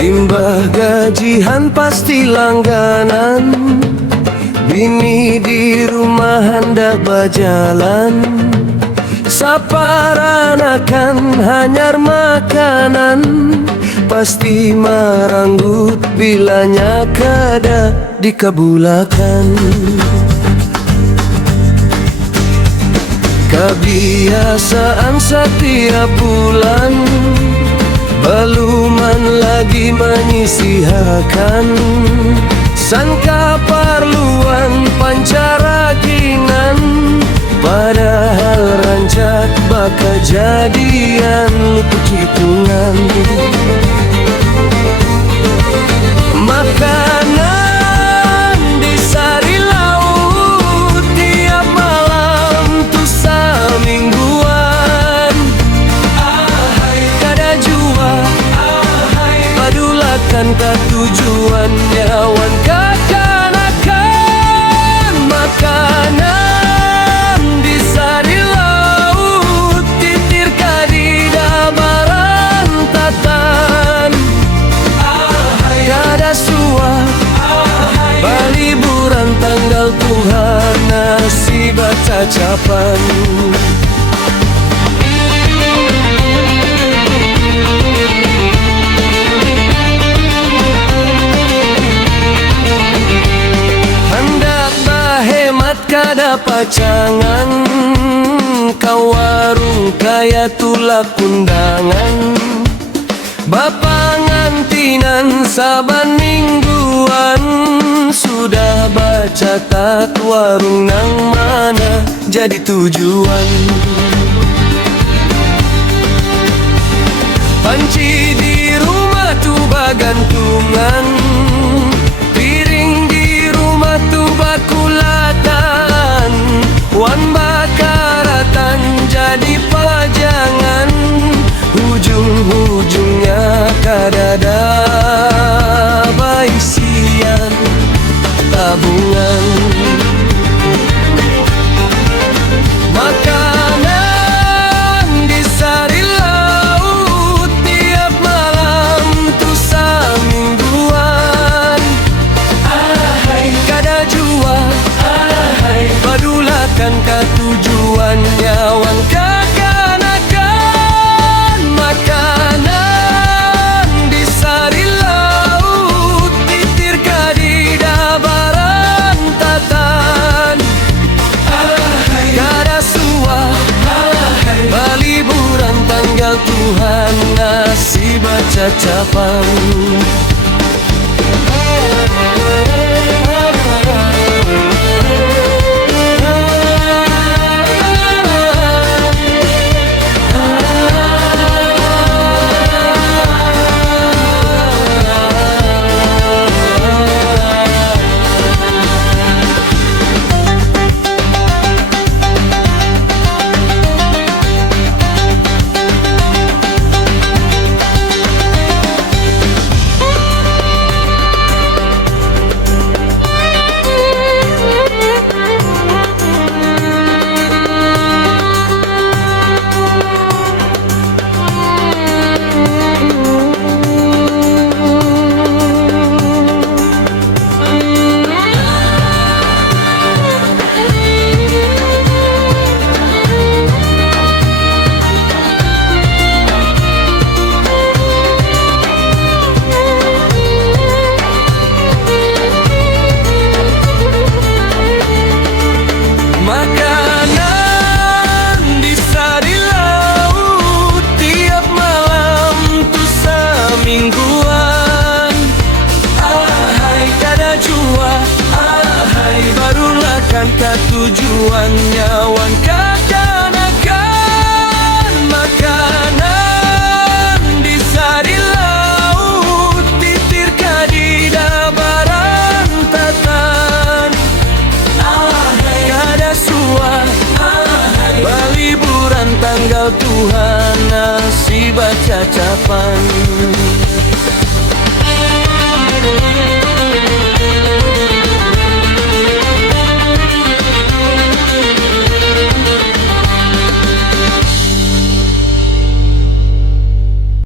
Limbah gajian pasti langganan, bini di rumah hendak berjalan. Saparanakan hanyar makanan, pasti maranggut bilanya kada dikabulakan. Kebiasaan setiap bulan, beluman lagi menyisihkan. Sangka parluan pancarakinan, padahal rancak bakajadian luput hitungan. Makanan di sari laut tiap malam tu samingguan. Kada jua padulakan ke tujuan nyawan kekanakan. Makanan di sari laut titir kadida barantatan. Kada suah baliburan tanggal Tuhan nasib cacapan. Hendak bahemat kada pacangan, kau warung kaya tulak undangan. Bapangantinan saban mingguan, sudah bacatat warung nang mana jadi tujuan. Panci di rumah tu bagantungan, piring di rumah tu bakulatan. Wan bakaratan jadi pajangan, ujung-ujungnya kadada baisian tabungan. Makanan di sari laut tiap malam tu samingguan. Kada jua padulakan ke tujuan nyawan kekanakan. Makanan di sari laut titir kadida barantatan. Kada suah baliburan tanggal Tuhan nasib cacapan. Ke tujuan nyawan kekanakan. Makanan di sari laut titir kadida barantatan. Kada suah baliburan tanggal Tuhan nasib cacapan.